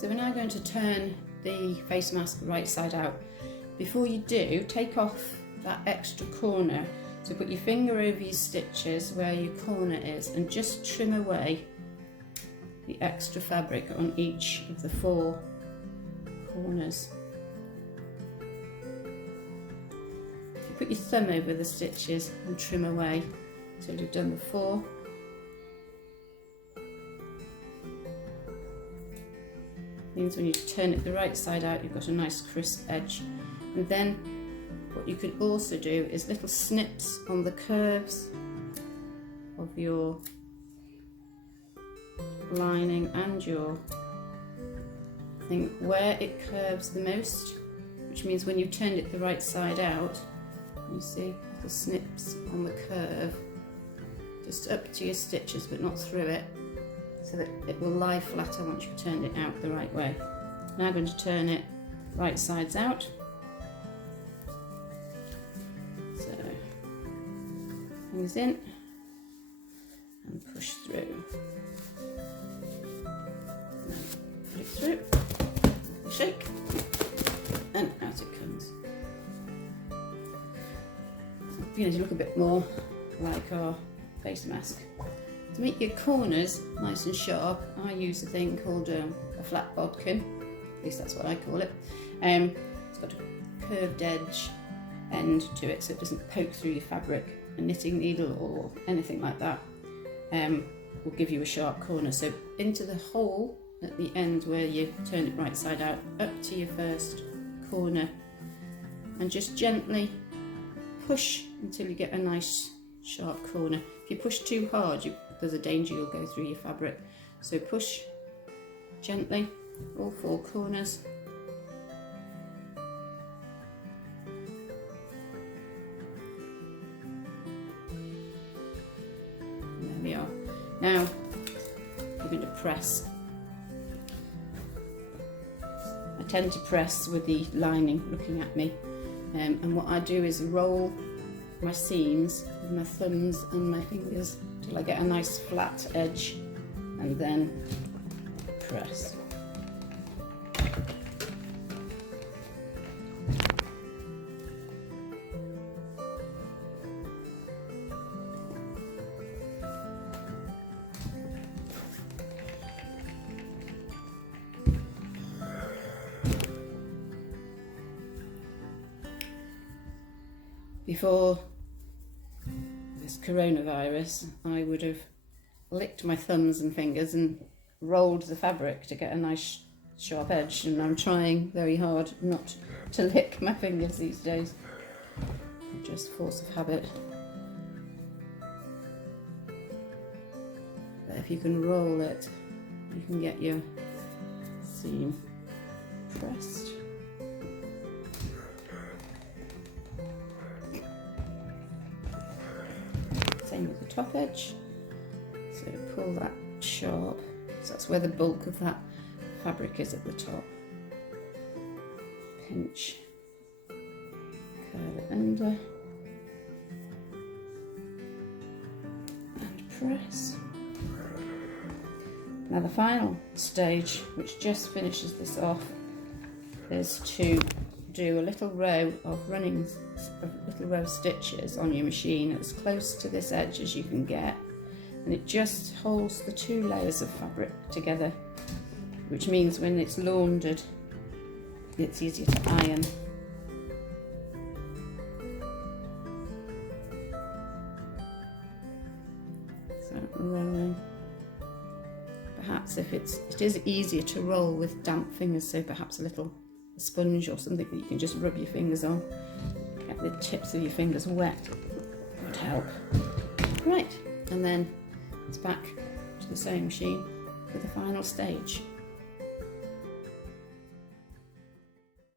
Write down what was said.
So we're now going to turn the face mask right side out. Before you do, take off that extra corner. So put your finger over your stitches where your corner is and just trim away the extra fabric on each of the 4 corners. You put your thumb over the stitches and trim away till you've done the 4. Means when you turn it the right side out, you've got a nice crisp edge. And then what you can also do is little snips on the curves of your lining and your thing where it curves the most, which means when you turned it the right side out, you see little snips on the curve, just up to your stitches but not through it, so that it will lie flatter once you've turned it out the right way. Now I'm going to turn it right sides out. So, fingers in and push through. Now put it through, shake, and out it comes. Beginning to look a bit more like our face mask. To make your corners nice and sharp, I use a thing called a flat bodkin, at least that's what I call it. It's got a curved edge end to it so it doesn't poke through your fabric. A knitting needle or anything like that will give you a sharp corner. So into the hole at the end where you turn it right side out, up to your first corner, and just gently push until you get a nice sharp corner. If you push too hard, there's a danger you'll go through your fabric. So push gently, all 4 corners. And there we are. Now we're going to press. I tend to press with the lining looking at me, and what I do is roll my seams with my thumbs and my fingers till I get a nice flat edge, and then press. Before this coronavirus, I would have licked my thumbs and fingers and rolled the fabric to get a nice sharp edge, and I'm trying very hard not to lick my fingers these days, just force of habit. But if you can roll it, you can get your seam pressed. Same with the top edge, so pull that sharp, so that's where the bulk of that fabric is at the top. Pinch, curl it under, and press. Now the final stage, which just finishes this off, is to do a little row of stitches on your machine as close to this edge as you can get, and it just holds the 2 layers of fabric together, which means when it's laundered it's easier to iron. So rolling. Perhaps if it is easier to roll with damp fingers, so perhaps a little sponge or something that you can just rub your fingers on, get the tips of your fingers wet, would help. Right, and then it's back to the sewing machine for the final stage.